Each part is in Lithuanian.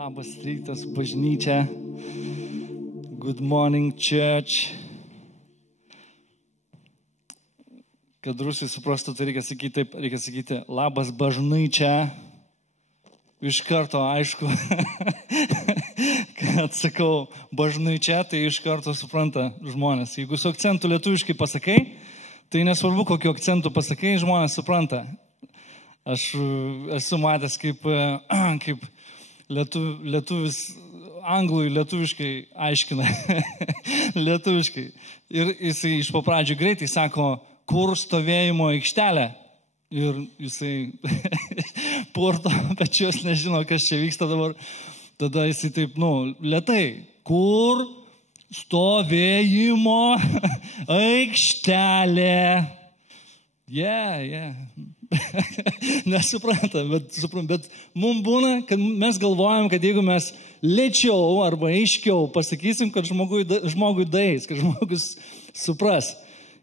Labas rytas, bažnyčia. Good morning, church. Kad rusai suprastų, tai reikia sakyti taip, reikia sakyti labas bažnyčia. Iš karto aišku, kad sakau bažnyčia, tai iš karto supranta žmonės. Jeigu su akcentu lietuviškai pasakai, tai nesvarbu, kokiu akcentu pasakai, žmonės supranta. Aš esu matęs, kaip lietuvis anglui lietuviškai aiškina. Lietuviškai. Ir jisai iš papradžių greitai sako, kur stovėjimo aikštelė. Ir jisai purto pečius, nežino, kas čia vyksta dabar. Tada jisai taip, lėtai. Kur stovėjimo aikštelė. Nesupranta, bet mums būna, kad mes galvojam, kad jeigu mes lėčiau arba aiškiau pasakysim, kad žmogui daeis, kad žmogus supras.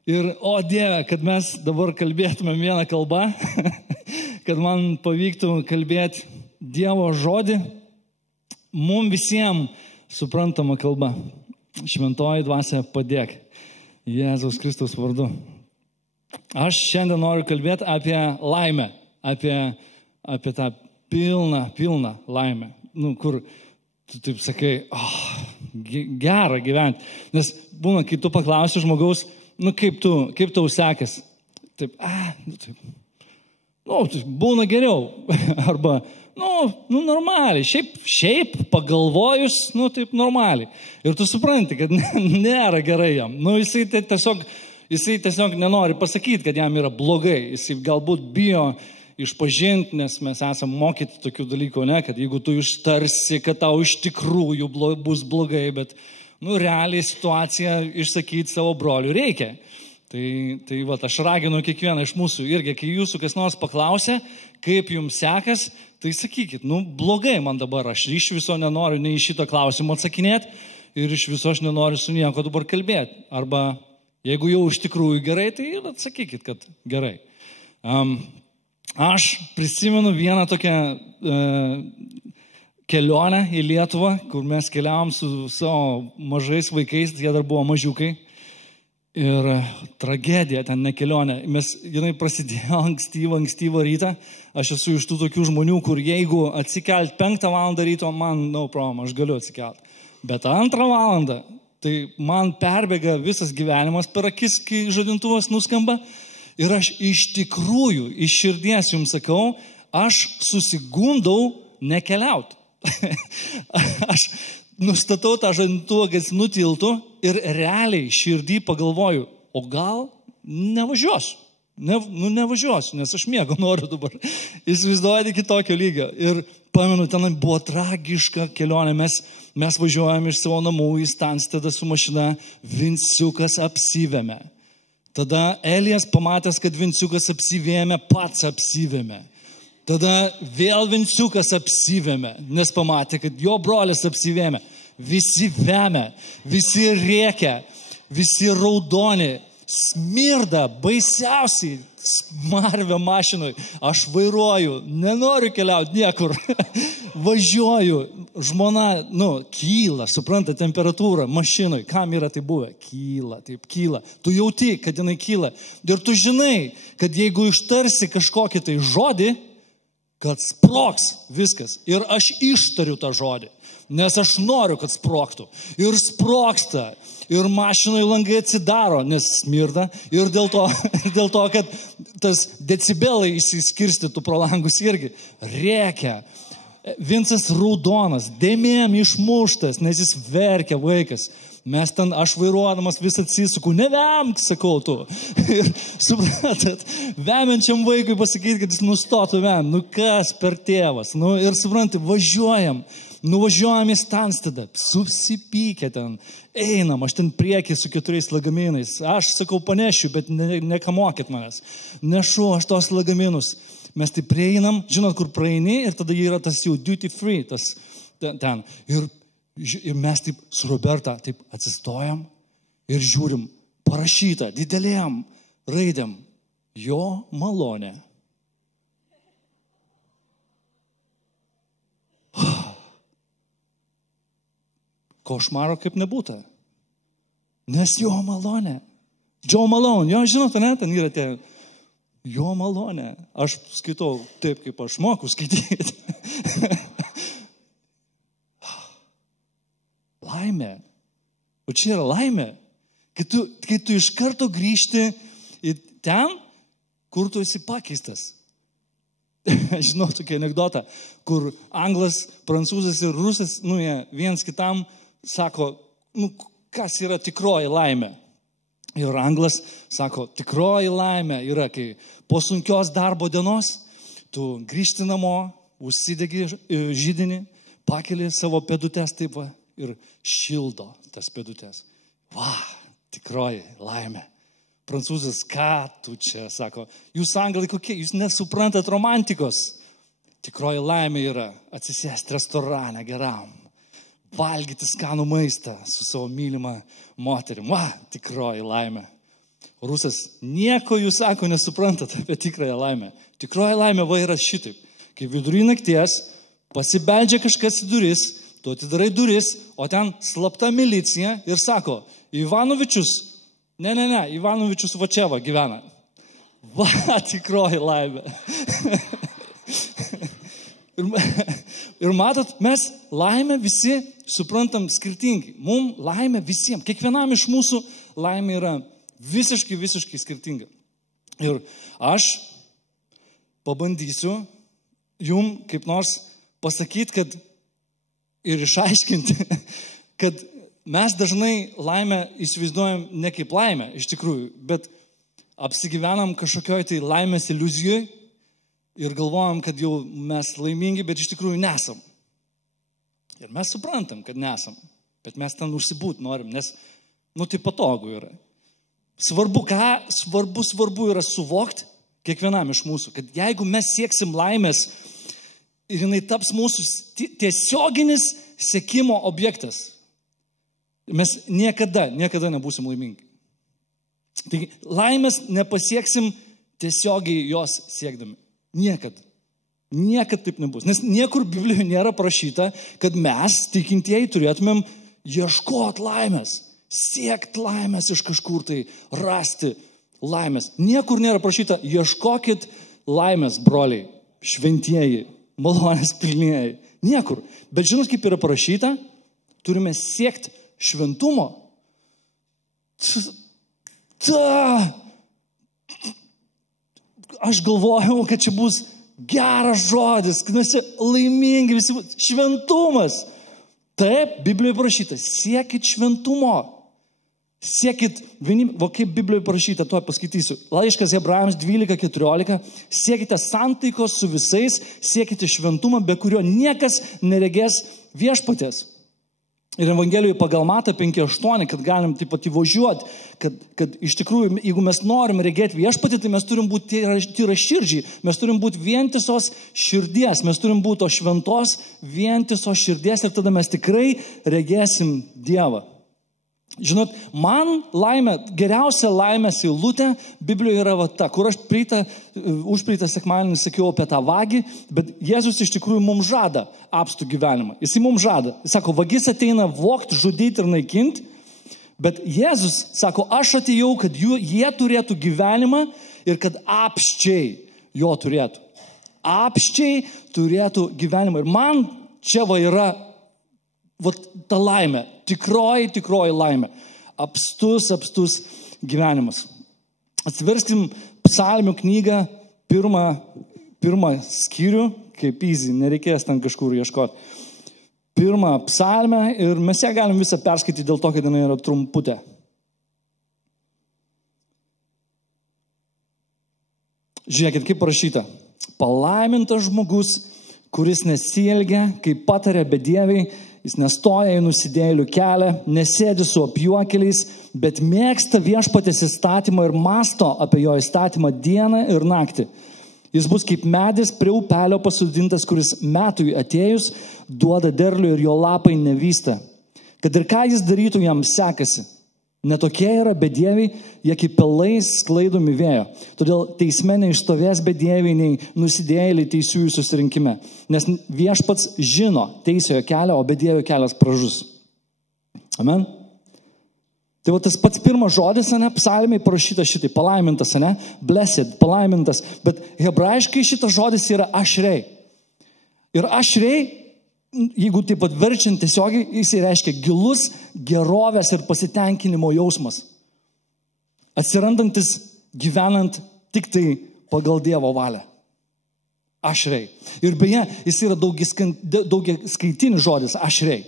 Ir, o Dieve, kad mes dabar kalbėtume vieną kalbą, kad man pavyktų kalbėti Dievo žodį, mums visiems suprantama kalba. Šventoji dvasia padėk. Jėzaus Kristaus vardu. Aš šiandien noriu kalbėti apie laimę, apie tą pilną laimę, kur tu taip sakai, gera gyventi. Nes būna, kai tu paklausi žmogaus, kaip tau sekasi? Taip, būna geriau. Arba, normaliai. Šiaip pagalvojus, taip normaliai. Ir tu supranti, kad nėra gerai jam. Jisai tiesiog nenori pasakyti, kad jam yra blogai. Jisai galbūt bijo išpažinti, nes mes esame mokyti tokių dalykų, kad jeigu tu ištarsi, kad tau iš tikrųjų bus blogai, bet realiai situaciją išsakyti savo brolių reikia. Tai aš raginu kiekvieną iš mūsų irgi, kai jūsų kas nors paklausė, kaip jums sekas, tai sakykit, blogai man dabar, aš iš viso nenoriu nei šitą klausimą atsakinėti ir iš viso aš nenoriu su nieko dabar kalbėti. Arba jeigu jau iš tikrųjų gerai, tai atsakykit, kad gerai. Aš prisimenu vieną tokią kelionę į Lietuvą, kur mes keliavom su savo mažais vaikais, jie dar buvo mažiukai. Ir tragedija ten, ne kelionė. Jinai prasidėjo ankstyvą rytą. Aš esu iš tų tokių žmonių, kur jeigu atsikelt 5 valandą ryto, man no problem, aš galiu atsikelt. Bet 2 valandą, tai man perbėga visas gyvenimas per akis, kai žadintuvas nuskamba. Ir aš iš tikrųjų, iš širdies jums sakau, aš susigundau nekeliauti. Aš nustatau tą žadintuvą, kad jis nutiltų ir realiai širdį pagalvoju, o gal nevažiuosiu. Nevažiuosiu, nes aš miego noriu dabar. Įsivaizduojate kitokio lygio. Ir pamenu, ten buvo tragiška kelionė. Mes važiuojam iš savo namų į Stanstedą su mašina, Vinciukas apsivėmė. Tada Elijas pamatęs, kad Vinciukas apsivėmė, pats apsivėmė. Tada vėl Vinciukas apsivėmė, nes pamatė, kad jo brolis apsivėmė. Visi vėmė, visi rėkia, visi raudoni, smirda, baisiausiai smarvė mašinoj. Aš vairuoju, nenoriu keliauti niekur. Važiuoju, žmona, kyla, supranta, temperatūra mašinoj. Kam yra tai buvę? Kyla. Tu jauti, kad jinai kyla. Ir tu žinai, kad jeigu ištarsi kažkokį tai žodį, kad sprogs viskas. Ir aš ištariu tą žodį, nes aš noriu, kad sprogtų. Ir sprogsta. Ir mašinoj langai atsidaro, nes smirda. Ir dėl to, kad tas decibelai įsiskirstytų pro langus irgi rėkia. Vincas raudonas, dėmėm išmuštas, nes jis verkia vaikas. Aš vairuodamas vis atsisuku, nevemk, sakau tu. Ir suprantat, vemiančiam vaikui pasakyti, kad jis nustotų vem. Kas per tėvas? Ir suprantat, nuvažiuojam į Stanstedą, susipykę ten, einam, aš ten priekį su 4 lagaminais. Aš sakau, panešiu, bet nekamokit manęs. Nešu aš tos lagaminus. Mes tai prieinam, žinot, kur praeini, ir tada yra tas jau duty free, tas ten. Ir mes taip su Roberta taip atsistojam ir žiūrim, parašyta didelėm raidėm, jo malonė. košmaro kaip nebūta. Nes jo malonė. Joe Malone, jo žinote, ne, ten yra tie jo malonė. Aš skaitau taip, kaip aš moku skaityti. Laimė. O čia yra laimė. Kai tu iš karto grįžti į ten, kur tu esi pakeistas. Žinau tokį anekdotą, kur anglas, prancūzas ir rusas, jie viens kitam sako, kas yra tikroji laimė. Ir anglas sako, tikroji laimė yra, kai po sunkios darbo dienos tu grįžti namo, užsidegi židinį, pakeli savo pėdutes taip va ir šildo tas pėdutes. Tikroji laimė. Prancūzas, ką tu čia, sako, jūs anglai kokie, jūs nesuprantat romantikos. Tikroji laimė yra atsisėsti restorane geram, valgyti skanų maistą su savo mylima moterim. Tikroji laimė. Rusas, nieko jūs, sako, nesuprantat apie tikrąją laimę. Tikroji laimė yra šitaip. Kai vidury nakties pasibeldžia kažkas į duris, tu atidarai duris, o ten slapta milicija ir sako, Ivanovičius, Ivanovičius va čia gyvena. Tikroji laimė. Ir matot, mes laimę visi suprantam skirtingai. Mums laimė visiems, kiekvienam iš mūsų laimė yra visiškai skirtinga. Ir aš pabandysiu jum kaip nors pasakyti, kad ir išaiškinti, kad mes dažnai laimę įsivaizduojam ne kaip laimę, iš tikrųjų, bet apsigyvenam kažkokioj tai laimės iliuzijoj ir galvojam, kad jau mes laimingi, bet iš tikrųjų nesam. Ir mes suprantam, kad nesam, bet mes ten užsibūt norim, nes, tai patogu yra. Svarbu yra suvokti kiekvienam iš mūsų, kad jeigu mes sieksim laimės ir jinai taps mūsų tiesioginis sekimo objektas, mes niekada nebūsim laimingi. Taigi, laimės nepasieksim tiesiogiai jos siekdami. Niekad taip nebus. Nes niekur Biblijoje nėra prašyta, kad mes, tikintieji, turėtumėm ieškoti laimės, siekti laimės iš kažkur tai, rasti laimės. Niekur nėra prašyta, ieškokit laimės, broliai, šventieji, malonės pilnieji. Niekur. Bet žinot, kaip yra parašyta, turime siekti šventumo. Aš galvojau, kad čia bus geras žodis, kad mes laimingi visi. Šventumas. Taip, Biblijoje parašyta, siekit šventumo. Siekit, kaip Biblijoje parašyta, tuo paskaitysiu. Laiškas Hebrajams 12:14. Siekite santaikos su visais, siekite šventumą, be kurio niekas neregės viešpaties. Ir Evangelijoje pagal Matą 5:8, kad galim taip pat įvažiuoti, kad iš tikrųjų, jeigu mes norim regėti viešpatį, tai mes turim būti tyraširdžiai, mes turim būti vientisos širdies, mes turim būti to šventos vientisos širdies ir tada mes tikrai regėsim Dievą. Žinot, man laimė, geriausia laimės eilutė Biblijoje yra ta, kur aš užpraeitą sekmadienį sakiau apie tą vagį, bet Jėzus iš tikrųjų mums žada apstų gyvenimą. Jis mums žada. Jis sako, vagis ateina vogti, žudyti ir naikinti, bet Jėzus sako, aš atėjau, kad jie turėtų gyvenimą ir kad apščiai jo turėtų. Apščiai turėtų gyvenimą. Ir man čia yra ta laimė, tikroji laimė. Apstus gyvenimas. Atsiverskim Psalmių knygą, pirmą skyrių, kaip easy, nereikės ten kažkur ieškoti. Pirmą psalmę ir mes ją galim visą perskaityti dėl to, kad jinai yra trumputė. Žiūrėkit, kaip parašyta. Palaimintas žmogus, kuris nesielgia, kaip patarė bedieviai, jis nestoja į nusidėjėlių kelią, nesėdi su apjuokeliais, bet mėgsta viešpaties įstatymą ir masto apie jo įstatymą dieną ir naktį. Jis bus kaip medis prie upelio pasodintas, kuris metui atėjus duoda derlių ir jo lapai nevysta. Kad ir ką jis darytų, jam sekasi. Netokie yra bedieviai, jie kaip pelais sklaidomi vėjo. Todėl teisme neišstovės bedieviai, nei nusidėjėliai teisiųjų susirinkime. Nes viešpats žino teisiojo kelią, o bedievių kelias pražus. Amen. Tai va tas pats pirmas žodis, ane, psalmėje parašytas šitai, palaimintas, ane, blessed, palaimintas, bet hebrajiškai šitas žodis yra ašrei. Ir ašrei, jeigu taip pat verčiant tiesiogiai, jis reiškia gilus gerovės ir pasitenkinimo jausmas, atsirandantis gyvenant tik tai pagal Dievo valią. Ašrei. Ir beje, jis yra daugiskaitinis žodis, ašrei.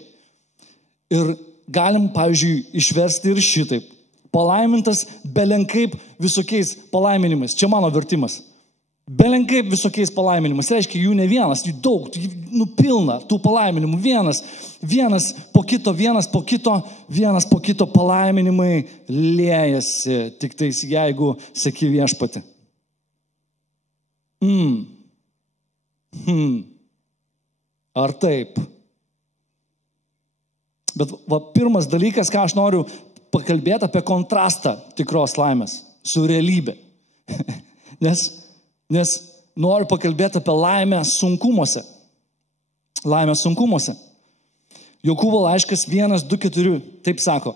Ir galim, pavyzdžiui, išversti ir šitaip. Palaimintas belenkaip visokiais palaiminimais. Čia mano vertimas. Belenkaip visokiais palaiminimais. Reiškia, jų ne vienas, jų daug, pilna tų palaiminimų. Vienas po kito palaiminimai liejasi, tik tais jeigu seki viešpatį. Ar taip? Bet pirmas dalykas, ką aš noriu pakalbėti apie kontrastą tikros laimės su realybė. nes noriu pakalbėti apie laimę sunkumuose. Laimę sunkumuose. Jokūbo laiškas 1:2-4 taip sako: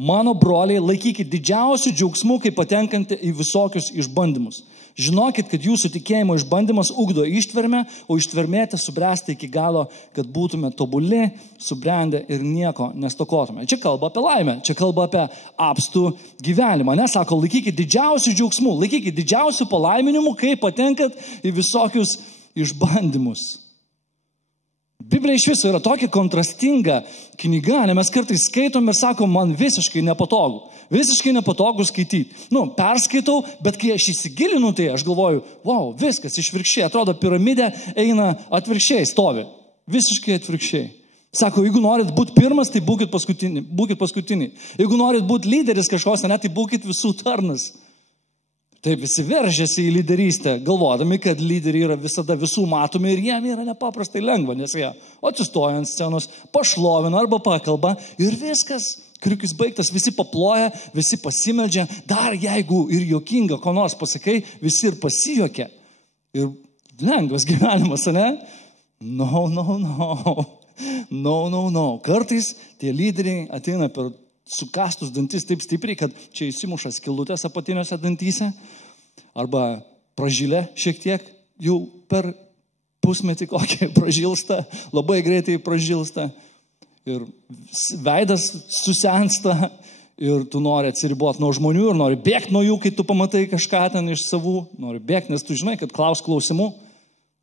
mano broliai, laikykit didžiausių džiaugsmų, kai patenkate į visokius išbandymus. Žinokit, kad jūsų tikėjimo išbandymas ugdo ištvermę, o ištvermėte subręsti iki galo, kad būtume tobuli, subrendę ir nieko nestokotume. Čia kalba apie laimę, čia kalba apie apstų gyvenimą. Nesako, laikykit didžiausių džiaugsmų, laikykit didžiausių palaiminimų, kai patenkat į visokius išbandymus. Biblija iš viso yra tokia kontrastinga knyga, nes mes kartais skaitom ir sakom, man visiškai nepatogu. Visiškai nepatogu skaityti. Perskaitau, bet kai aš įsigilinu, tai aš galvoju, wow, viskas išvirkščiai, atrodo, piramidė eina atvirkščiai, stovi. Visiškai atvirkščiai. Sako, jeigu norit būti pirmas, tai būkit paskutiniai. Jeigu norit būti lyderis kažkos, tai būkit visų tarnas. Taip visi veržiasi į lyderystę, galvodami, kad lyderiai yra visada visų matomi ir jiem yra nepaprastai lengva, nes jie atsistoja ant scenos, pašlovina arba pakalba ir viskas. Kriukis baigtas, visi paploja, visi pasimeldžia, dar jeigu ir juokinga, ko nors pasakai, visi ir pasijuokia. Ir lengvas gyvenimas, ne? No. Kartais tie lyderiai ateina per sukastus dantis taip stipriai, kad čia įsimuša skylutės apatiniuose dantyse, arba pražylė šiek tiek, jau per pusmetį kokį pražilsta, labai greitai pražilsta. Ir veidas susensta ir tu nori atsiriboti nuo žmonių ir nori bėgti nuo jų, kai tu pamatai kažką ten iš savų, nori bėgti, nes tu žinai, kad klausimų.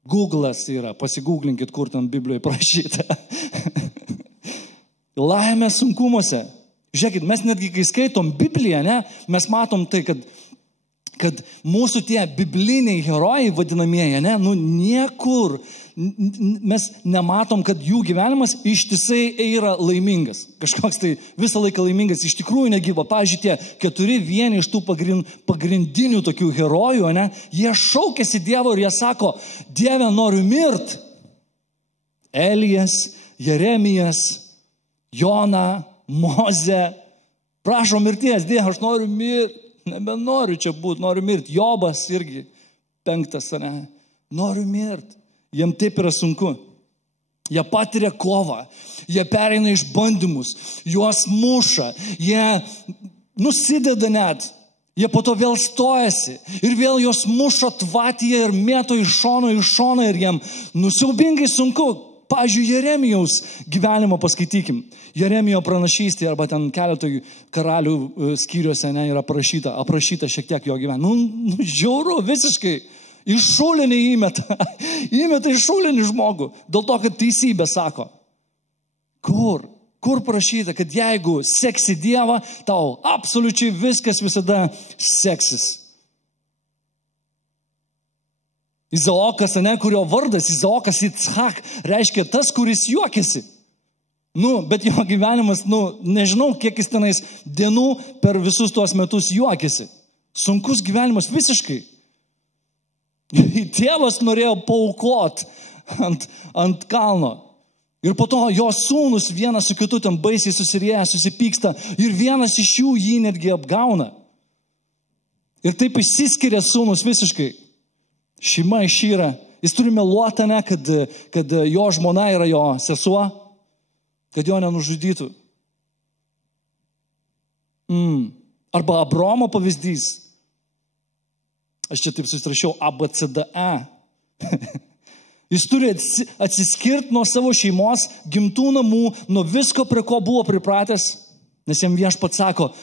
Google'as yra, pasigūglinkit, kur ten Biblijoje prašyta. Laimė sunkumuose. Žiūrėkit, mes netgi kai skaitom Bibliją, mes matom tai, kad mūsų tie bibliniai herojai vadinamieji, niekur mes nematom, kad jų gyvenimas ištisai yra laimingas. Kažkoks tai visą laiką laimingas, iš tikrųjų negyva. Pavyzdžiui, tie 4 vieni iš tų pagrindinių tokių herojų, jie šaukėsi Dievo ir jie sako, Dieve, noriu mirt. Elijas, Jeremijas, Jona, Mozė, prašo mirties, Dieve, aš noriu mirti. Nebenoriu čia būti, noriu mirti. Jobas irgi 5, noriu mirti. Jiem taip yra sunku. Jie patiria kovą, jie pereina išbandymus, juos muša, jie nusideda net, jie po to vėl stojasi ir vėl juos muša tvatyje ir mėto iš šono ir jiem siaubingai sunku. Pavyzdžiui, Jeremijaus gyvenimą paskaitykim. Jeremijo pranašystė arba ten keletoj karalių skyriuose yra aprašyta šiek tiek jo gyvenimą. Žiauru, visiškai. Iš šulinį įmeta iš šulinį žmogų. Dėl to, kad teisybė sako. Kur prašyta, kad jeigu seksi Dievą, tau absoliučiai viskas visada seksis. Izaokas, kurio vardas, Izaokas Icchak, reiškia tas, kuris juokiasi. Bet jo gyvenimas, nežinau, kiek jis tenais dienų per visus tuos metus juokiasi. Sunkus gyvenimas visiškai. Tėvas norėjo paaukoti ant kalno. Ir po to jo sūnus vienas su kitu ten baisiai susirieja, susipyksta. Ir vienas iš jų jį netgi apgauna. Ir taip išsiskiria sūnus visiškai. Šeima išyra. Jis turi meluoti, kad jo žmona yra jo sesuo, kad jo nenužudytų. Arba Abraomo pavyzdys. Aš čia taip susirašiau ABCDE. Jis turi atsiskirti nuo savo šeimos, gimtų namų, nuo visko, prie ko buvo pripratęs, nes jam Viešpats sako,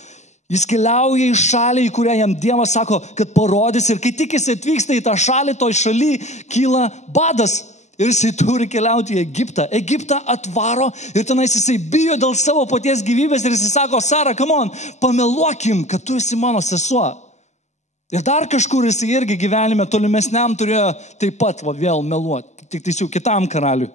jis keliauja į šalį, į kurią jam Dievas sako, kad parodys, ir kai tik jis atvyksta į tą šalį, toj šaly kyla badas ir jisai turi keliauti į Egiptą. Egiptą atvaro ir tenais jisai bijo dėl savo paties gyvybės ir jisai sako, Sara, come on, pameluokim, kad tu esi mano sesuo. Ir dar kažkur jisai irgi gyvenime tolimesniam turėjo taip pat vėl meluoti, tik tiesiog kitam karaliui.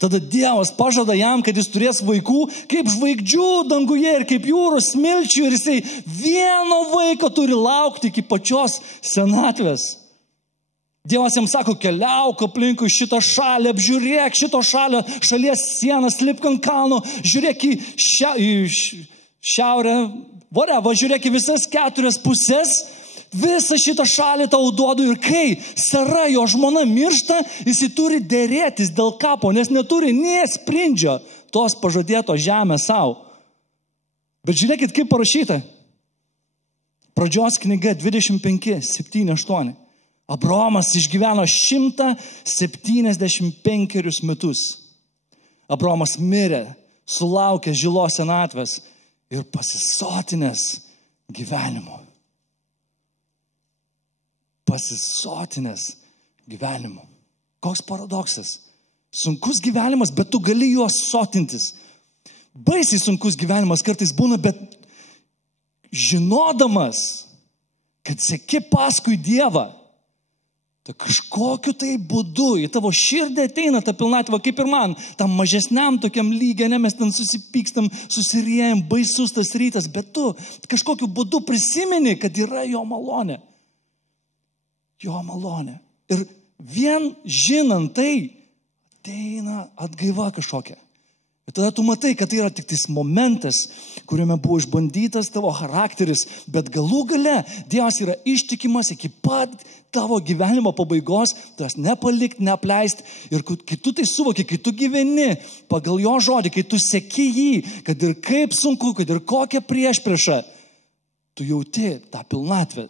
Tada Dievas pažada jam, kad jis turės vaikų kaip žvaigždžių danguje ir kaip jūros smilčių ir jisai vieno vaiko turi laukti iki pačios senatvės. Dievas jam sako, keliauk aplinkui šitą šalį, apžiūrėk šito šalies sienas, lipk ant kalno, žiūrėk į šiaurę, žiūrėk į visas 4 pusės, visą šitą šalį tau duodu ir kai Sara, jo žmona, miršta, jis turi dėrėtis dėl kapo, nes neturi nė sprindžio tos pažadėtos žemės savo. Bet žiūrėkit, kaip parašyta. Pradžios knyga 25:7-8. Abraomas išgyveno 175 metus. Abraomas mirė, sulaukė žilos senatvės ir pasisotinęs gyvenimu. Pasisotinęs gyvenimu. Koks paradoksas. Sunkus gyvenimas, bet tu gali juos sotintis. Baisiai sunkus gyvenimas kartais būna, bet žinodamas, kad seki paskui Dievą, tai kažkokiu tai būdu į tavo širdį ateina ta pilnatvė, kaip ir man, tam mažesniam tokiam lygiai, mes ten susipykstam, susiriejam, baisus tas rytas, bet tu kažkokiu būdu prisimeni, kad yra jo malonė. Jo malonė. Ir vien žinant tai, ateina atgaiva kažkokia. Ir tada tu matai, kad tai yra tik tais momentas, kuriame buvo išbandytas tavo charakteris, bet galų gale Dievas yra ištikimas iki pat tavo gyvenimo pabaigos, tas nepalikti, neapleisti. Ir kai tu tai suvoki, kai tu gyveni pagal jo žodį, kai tu seki jį, kad ir kaip sunku, kad ir kokia priešprieša, tu jauti tą pilnatvę.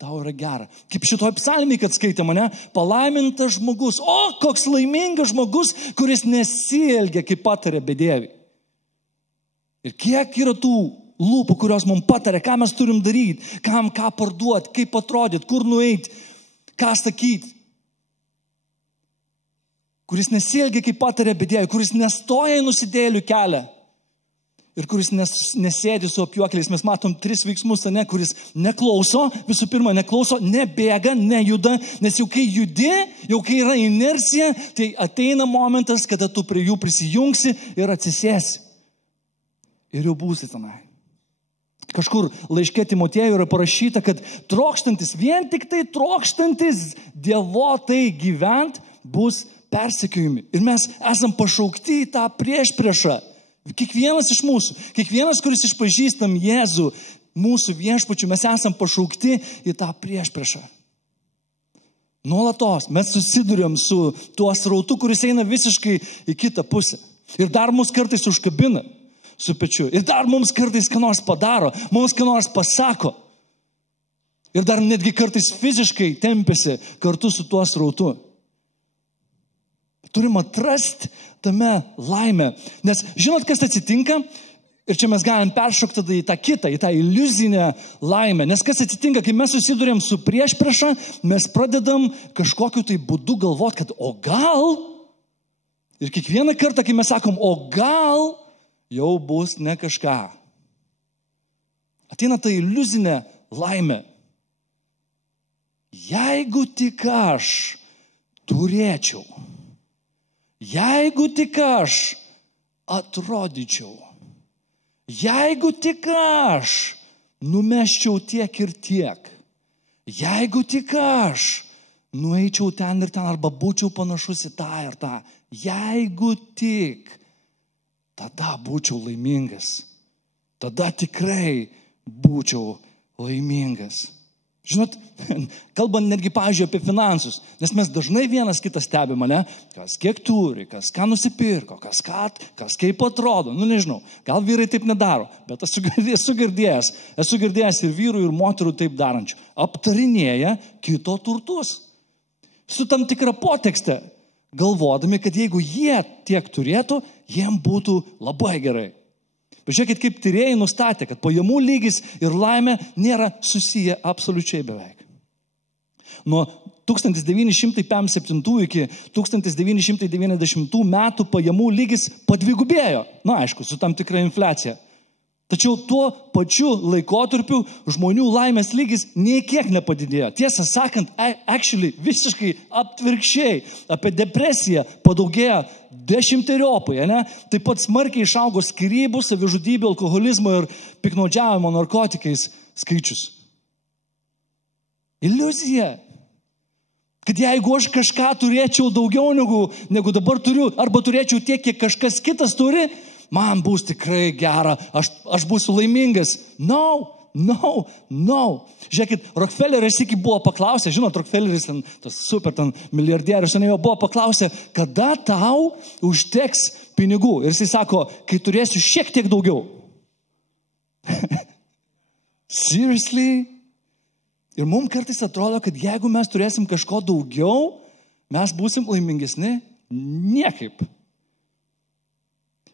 Tau yra gera. Kaip šitoj psalmėj, kad skaitė mane, palaimintas žmogus. O, koks laimingas žmogus, kuris nesielgia, kaip patarė bedieviai. Ir kiek yra tų lūpų, kurios mums patarė, ką mes turim daryti, ką parduoti, kaip atrodyti, kur nueiti, ką sakyti. Kuris nesielgia, kaip patarė bedieviai, kuris nestoja į nusidėjėlių kelią. Ir kuris nesėdi su apjuokeliais. Mes matom 3 veiksmus, ne, kuris neklauso, visų pirma neklauso, nebėga, nejuda, nes jau kai judi, jau kai yra inercija, tai ateina momentas, kada tu prie jų prisijungsi ir atsisėsi. Ir jau būsi tenai. Kažkur laiške Timotiejui yra parašyta, kad trokštantis, vien tik tai trokštantis dievotai gyvent, bus persekiojami. Ir mes esam pašaukti į tą priešpriešą. Kiekvienas iš mūsų, kiekvienas, kuris išpažįstam Jėzų, mūsų viešpačių, mes esam pašaukti į tą priešpriešą. Nuolatos mes susiduriam su tuo srautu, kuris eina visiškai į kitą pusę. Ir dar mus kartais užkabina su pečiu. Ir dar mums kartais ką nors padaro, mums ką nors pasako. Ir dar netgi kartais fiziškai tempėsi kartu su tuo srautu. Turim atrasti tame laimę. Nes žinot, kas atsitinka? Ir čia mes galim peršokti tada į tą kitą, į tą iliuzinę laimę. Nes kas atsitinka, kai mes susidurėm su priešprieša, mes pradedam kažkokiu tai būdu galvoti, kad o gal, ir kiekvieną kartą, kai mes sakom, o gal, jau bus ne kažką. Ateina ta iliuzinė laimė. Jeigu tik aš turėčiau, jeigu tik aš atrodyčiau, jeigu tik aš numesčiau tiek ir tiek, jeigu tik aš nueičiau ten ir ten, arba būčiau panašus į tą ir tą, jeigu tik, tada būčiau laimingas. Tada tikrai būčiau laimingas. Žinot, kalbant netgi, pavyzdžiui, apie finansus, nes mes dažnai vienas kitą stebime, ne? Kas kiek turi, kas ką nusipirko, kas kaip atrodo, nežinau, gal vyrai taip nedaro, bet esu girdėjęs ir vyrų, ir moterų taip darančių. Aptarinėja kito turtus. Su tam tikra potekste, galvodami, kad jeigu jie tiek turėtų, jiem būtų labai gerai. Pažiūrėkit, kaip tyrėjai nustatė, kad pajamų lygis ir laimė nėra susiję absoliučiai beveik. Nuo 1957 iki 1990 metų pajamų lygis padvigubėjo. Aišku, su tam tikra infliacija. Tačiau tuo pačiu laikotarpiu žmonių laimės lygis nei kiek nepadidėjo. Tiesą sakant, visiškai atvirkščiai, apie depresiją padaugėjo 10-eriopai, ne? Taip pat smarkiai išaugo skyrybų, savižudybių, alkoholizmo ir piktnaudžiavimo narkotikais skaičius. Iliuzija. Kad jeigu aš kažką turėčiau daugiau negu dabar turiu, arba turėčiau tiek, kiek kažkas kitas turi, man bus tikrai gera, aš būsiu laimingas. No. Žiūrėkit, Rockefelleris iki buvo paklausę, žinot, Rockefelleris, tas super milijardierius, jo buvo paklausę, kada tau užteks pinigų. Ir jisai sako, kai turėsiu šiek tiek daugiau. Seriously? Ir mums kartais atrodo, kad jeigu mes turėsim kažko daugiau, mes būsim laimingesni? Niekaip.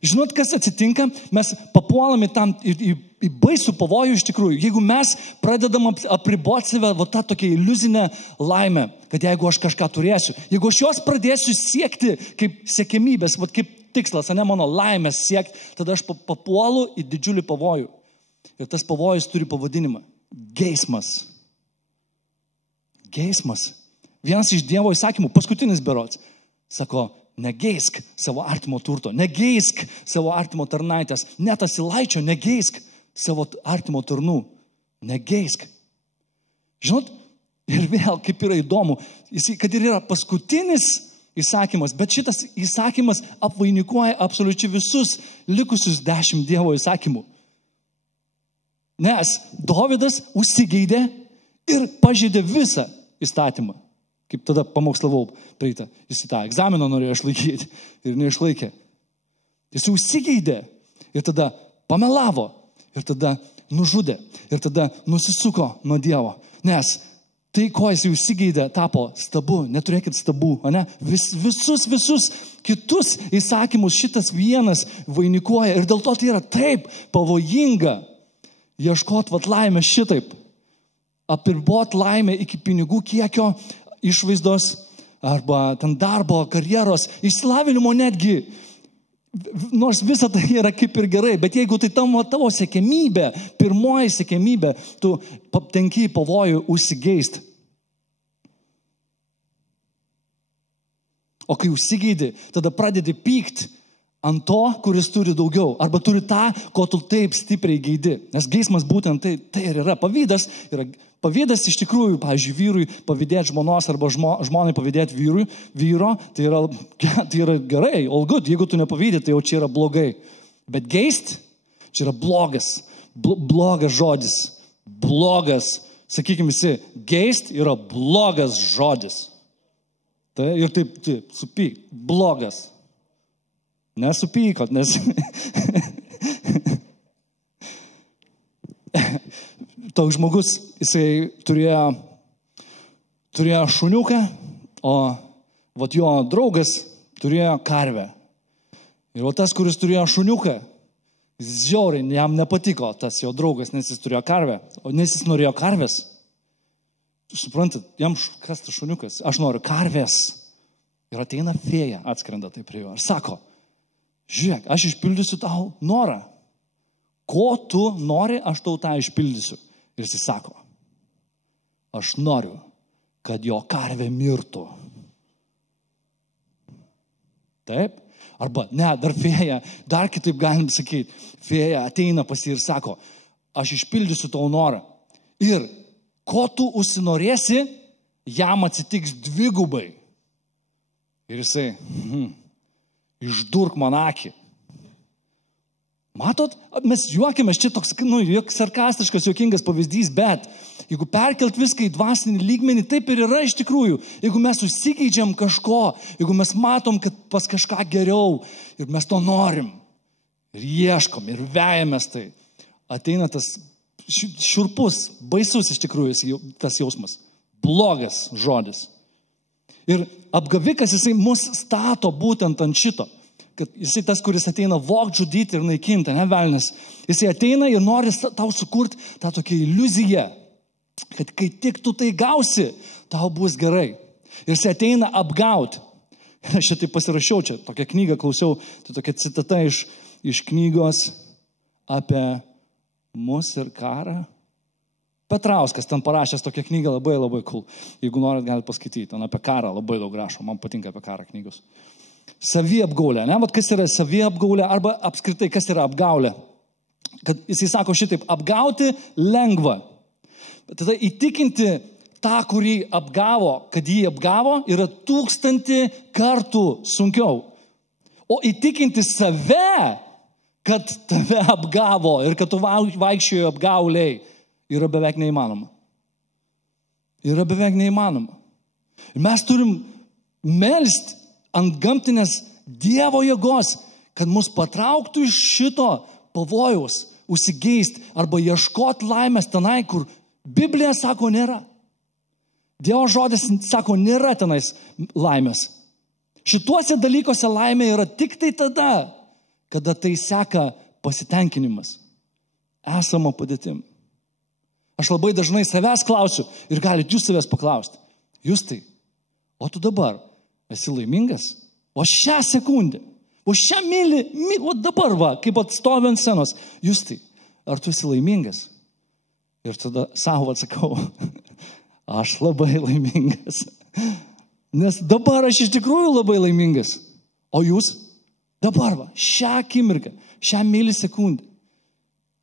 Žinot, kas atsitinka? Mes papuolame tam į baisų pavojų iš tikrųjų. Jeigu mes pradedam apriboti save tą tokią iliuzinę laimę, kad jeigu aš kažką turėsiu, jeigu aš jos pradėsiu siekti kaip siekiamybės, kaip tikslas, mano laimės siekti, tada aš papuolu į didžiulį pavojų. Ir tas pavojus turi pavadinimą. Geismas. Vienas iš Dievo įsakymų, paskutinis berods, sako, negeisk savo artimo turto, negeisk savo artimo tarnaitės, net asilaičio, negeisk savo artimo tarnų, negeisk. Žinot, ir vėl kaip yra įdomu, kad ir yra paskutinis įsakymas, bet šitas įsakymas apvainikuoja absoliučiai visus likusius 10 Dievo įsakymų. Nes Dovydas užsigeidė ir pažeidė visą įstatymą. Kaip tada pamokslavau praeitą, jis tą egzaminą norėjo išlaikyti ir neišlaikė. Jis užsigeidė ir tada pamelavo ir tada nužudė ir tada nusisuko nuo Dievo. Nes tai, ko jis užsigeidė, tapo stabu, neturėkit stabų, ne? Visus kitus įsakymus šitas vienas vainikuoja ir dėl to tai yra taip pavojinga ieškot laimę šitaip. Apribot laimę iki pinigų kiekio, išvaizdos arba darbo, karjeros, išsilavinimo netgi. Nors visa tai yra kaip ir gerai, bet jeigu tai tavo siekiamybė, pirmoji siekiamybė, tu patenki į pavojų užsigeisti. O kai užsigeidi, tada pradedi pykti ant to, kuris turi daugiau, arba turi tą, ko tu taip stipriai geidi. Nes geismas būtent tai ir yra. Pavydas iš tikrųjų, pavyzdžiui, vyrui pavydėti žmonos arba žmonai pavydėti vyro, tai yra gerai, all good. Jeigu tu nepavydė, tai jau čia yra blogai. Bet geist, čia yra blogas žodis. Blogas, sakykime visi, geist yra blogas žodis. Tai ir taip, supyk, blogas. Nesupykot, nes... Toks žmogus, jisai turėjo šuniuką, o jo draugas turėjo karvę. Ir tas, kuris turėjo šuniuką, žiauriai jam nepatiko tas jo draugas, nes jis turėjo karvę, o nes jis norėjo karvės. Suprantat, jam kas tas šuniukas? Aš noriu karvės. Ir ateina fėja, atskrenda tai prie jo. Ir sako, žiūrėk, aš išpildysiu tau norą. Ko tu nori, aš tau tą išpildysiu. Ir jis sako, aš noriu, kad jo karvė mirtų. Taip? Arba, ne, dar fėja, dar kitaip galim sakyti, fėja ateina pas jį ir sako, aš išpildysiu tau norą. Ir ko tu užsinorėsi, jam atsitiks dvigubai. Ir jisai, išdurk man akį. Matot, mes juokiamės, čia toks, sarkastiškas, juokingas pavyzdys, bet jeigu perkelt viską į dvasinį lygmenį, taip ir yra iš tikrųjų. Jeigu mes susikeičiam kažko, jeigu mes matom, kad pas kažką geriau ir mes to norim ir ieškom ir vejamės tai, ateina tas šiurpus, baisus iš tikrųjų tas jausmas, blogas žodis. Ir apgavikas jisai mus stato būtent ant šito. Kad jisai tas, kuris ateina vogt, žudyti ir naikinti, ne velnias. Jisai ateina ir nori tau sukurti tą tokią iliuziją, kad kai tik tu tai gausi, tau bus gerai. Ir jisai ateina apgauti. Aš šitai pasirašiau čia, tokią knygą klausiau, tai tokia citata iš knygos apie mus ir karą. Petrauskas ten parašęs tokią knygą, labai labai cool. Jeigu norit, galite paskaityti. Ten apie karą labai daug rašo, man patinka apie karą knygos. Saviapgaulė, ne? Vat kas yra saviapgaulė arba apskritai kas yra apgaulė. Kad jisai sako šitaip, apgauti lengva. Bet tada įtikinti tą, kurį apgavo, kad jį apgavo, yra 1000 kartų sunkiau. O įtikinti save, kad tave apgavo ir kad tu vaikščioji apgauliai, yra beveik neįmanoma. Yra beveik neįmanoma. Ir mes turim melst ant gamtinės Dievo jėgos, kad mus patrauktų iš šito pavojaus, užsigeist arba ieškoti laimės tenai, kur Biblija sako nėra. Dievo žodis sako nėra tenais laimės. Šituose dalykuose laimė yra tik tai tada, kada tai seka pasitenkinimas, esama padėtim. Aš labai dažnai savęs klausiu ir galite jūs savęs paklausti. Justai, o tu dabar esi laimingas? O šią sekundę, o šią o dabar va, kaip atstovi ant scenos. Justai, ar tu esi laimingas? Ir tada savo atsakau, aš labai laimingas. Nes dabar aš iš tikrųjų labai laimingas. O jūs? Dabar va, šią akimirką, šią milisekundę.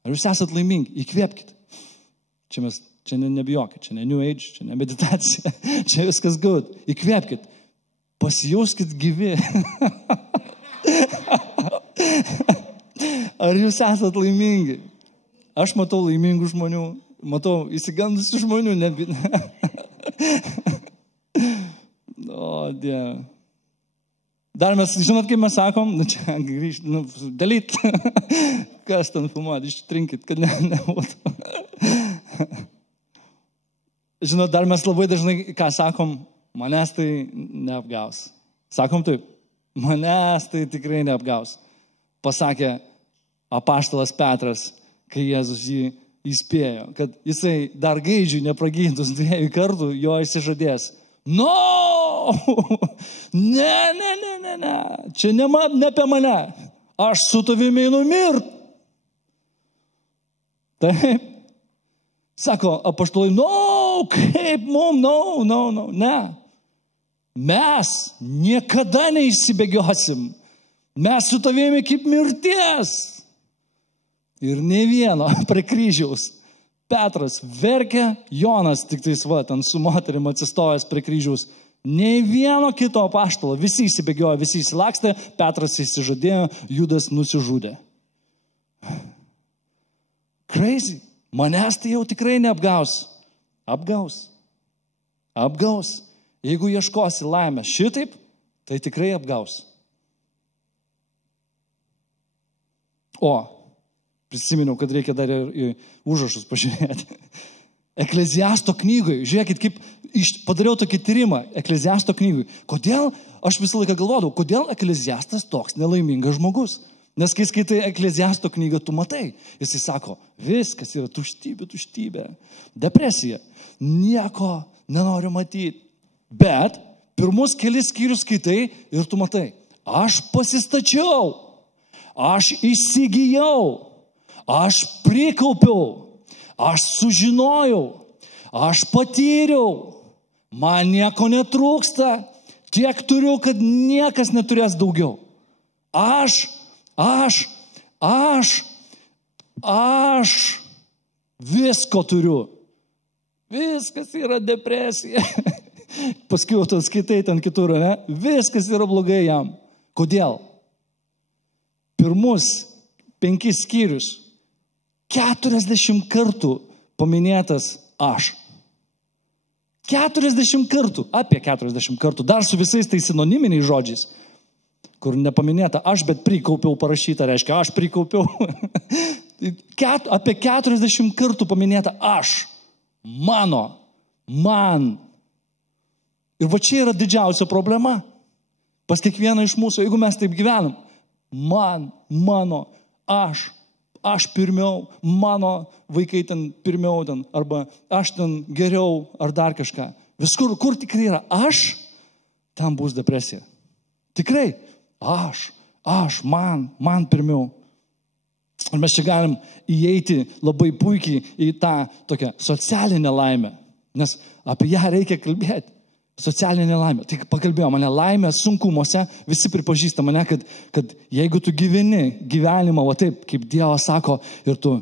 Ar jūs esat laimingi? Įkvėpkite. Čia nebijokit, čia ne New Age, čia ne meditacija, čia viskas good. Įkvėpkit, pasijauskit gyvi. Ar jūs esat laimingi? Aš matau laimingų žmonių, matau įsigandusių žmonių. O, Dieve. Dar mes, žinot, kaip mes sakom, čia grįžti, dalyt, kas ten filmuoti, ištrinkit, kad nebūtų. Žinot, dar mes labai dažnai, ką sakom, manęs tai neapgaus. Sakom taip, manęs tai tikrai neapgaus. Pasakė apaštalas Petras, kai Jėzus jį įspėjo, kad jisai dar gaidžiui nepragydus 2 kartų jo išsižadės. No! Ne, čia ne apie mane. Aš su tavimi einu mirt. Taip. Sako apaštalai, kaip mum, ne. Mes niekada neišsibėgiosim. Mes su tavimi kaip mirties. Ir ne vieno prie kryžiaus. Petras verkia, Jonas tik tais ten su moterim atsistojęs prie kryžiaus. Nei vieno kito apaštalo. Visi įsibėgiojo, visi įsilakstė, Petras įsižadėjo, Judas nusižudė. Crazy. Manęs tai jau tikrai neapgaus. Apgaus. Jeigu ieškosi laimę šitaip, tai tikrai apgaus. O, prisiminiau, kad reikia dar ir užrašus pažiūrėti. Ekleziasto knygoje, žiūrėkit, kaip padariau tokį tyrimą Ekleziasto knygoje. Kodėl, aš visą laiką galvodavau, kodėl Ekleziastas toks nelaimingas žmogus? Nes kai skaitai Ekleziasto knygą, tu matai, jisai sako, viskas yra tuštybė, depresija, nieko nenoriu matyti. Bet pirmus kelis skyrius skaitai ir tu matai, aš pasistačiau, aš įsigijau, aš prikaupiau, aš sužinojau, aš patyriau, man nieko netrūksta, tiek turiu, kad niekas neturės daugiau. Aš visko turiu. Viskas yra depresija. Paskui tu skaitai ten kitur, ne? Viskas yra blogai jam. Kodėl? 5 skyrius. 40 kartų paminėtas aš. 40 kartų, apie 40 kartų, dar su visais tais sinoniminiais žodžiais, kur nepaminėta aš, bet prikaupiau parašyta, reiškia aš prikaupiau. Apie 40 kartų paminėta aš, mano, man. Ir va čia yra didžiausia problema. Pas kiekvieną iš mūsų, jeigu mes taip gyvenam, man, mano, aš pirmiau, mano vaikai ten pirmiau, ten, arba aš ten geriau, ar dar kažką. Viskur, kur tikrai yra aš, tam bus depresija. Tikrai, aš, man pirmiau. Ir mes čia galim įeiti labai puikiai į tą tokią socialinę laimę, nes apie ją reikia kalbėti. Socialinė laimė. Tai pakalbėjom, mane laimė sunkumuose, visi pripažįsta mane, kad jeigu tu gyveni gyvenimą, va taip, kaip Dievas sako, ir tu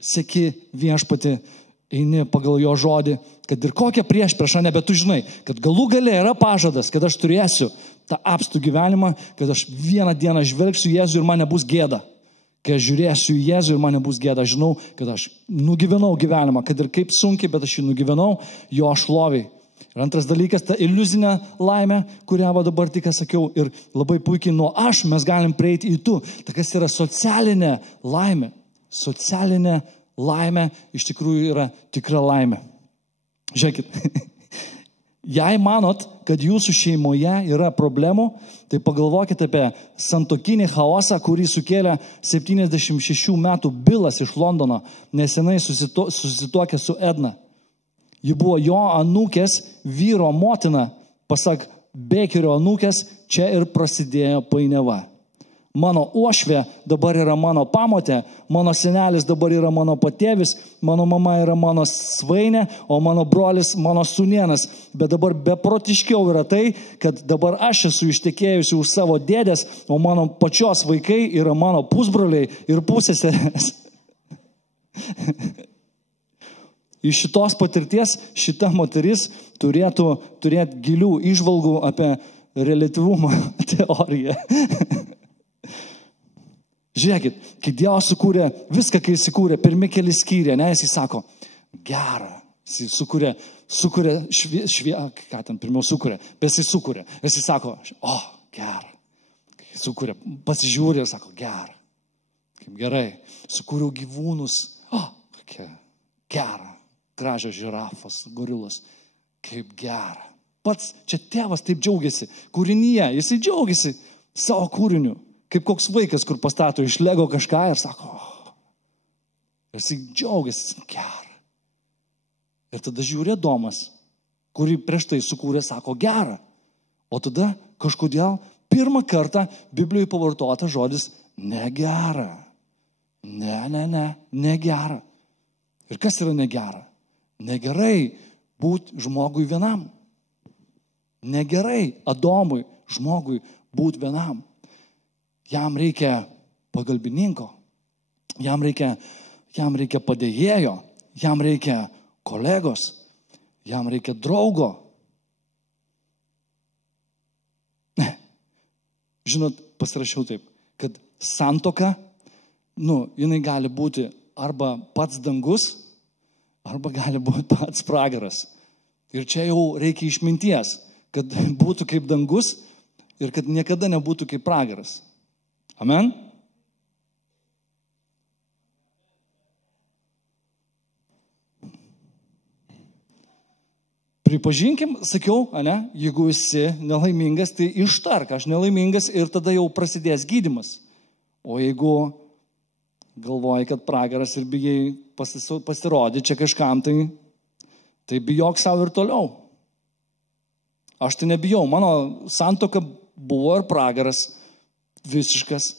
seki viešpatį, eini pagal jo žodį, kad ir kokią priešpriešą, bet tu žinai, kad galų gale yra pažadas, kad aš turėsiu tą apstų gyvenimą, kad aš vieną dieną žvelgsiu Jėzų ir man nebus gėda. Kai aš žiūrėsiu į Jėzų ir man nebus gėda, aš žinau, kad aš nugyvenau gyvenimą, kad ir kaip sunkiai, bet aš jį nugyvenau jo šloviai. Ir antras dalykas, ta iliuzinė laimė, kurią dabar tik sakiau, ir labai puikiai nuo aš mes galim prieiti į tu. Tai kas yra socialinė laimė? Socialinė laimė iš tikrųjų yra tikra laimė. Žiūrėkit, jei manot, kad jūsų šeimoje yra problemų, tai pagalvokite apie santuokinį chaosą, kurį sukėlė 76 metų Bilas iš Londono, nesenai susituokė su Edna. Ji buvo jo anūkės vyro motina, pasak Bekerio anūkės, čia ir prasidėjo painiava. Mano uošvė dabar yra mano pamotė, mano senelis dabar yra mano patėvis, mano mama yra mano svainė, o mano brolis mano sūnėnas. Bet dabar beprotiškiau yra tai, kad dabar aš esu ištekėjusi už savo dėdės, o mano pačios vaikai yra mano pusbroliai ir pusseserės. Iš šitos patirties šita moteris turėtų turėti gilių įžvalgų apie reliatyvumo teoriją. Žiūrėkit, kai Dievas sukūrė viską, kai jis sukūrė, pirmi keli skyriai, jis sako, gera, jis sukūrė, ką ten pirmiau sukūrė, bet jis sukūrė, jis sako, gera, sukūrė, pasižiūrė, sako, gera, kaip gerai, sukūriau gyvūnus, gera. Gražios žirafos, gorilos, kaip gera. Pats čia tėvas taip džiaugiasi, kūrinyje, jisai džiaugiasi savo kūriniu, kaip koks vaikas, kur pastato iš Lego kažką ir sako, jisai džiaugiasi, gera. Ir tada žiūri Adomas, kurį prieš tai sukūrė, sako, gera. O tada kažkodėl pirmą kartą Biblijoje pavartota žodis negera. Negera. Ir kas yra negera? Negerai būti žmogui vienam. Negerai Adomui žmogui būti vienam. Jam reikia pagalbininko, jam reikia padėjėjo, jam reikia kolegos, jam reikia draugo. Žinot, pasirašiau taip, kad santuoka, jinai gali būti arba pats dangus, arba gali būti pats pragaras. Ir čia jau reikia išminties, kad būtų kaip dangus ir kad niekada nebūtų kaip pragaras. Amen? Pripažinkim, sakiau, jeigu esi nelaimingas, tai ištark, aš nelaimingas ir tada jau prasidės gydymas. O jeigu galvoji, kad pragaras ir bijai pasirodyti čia kažkam, tai bijok savo ir toliau. Aš tai nebijau. Mano santuoka buvo ir pragaras visiškas,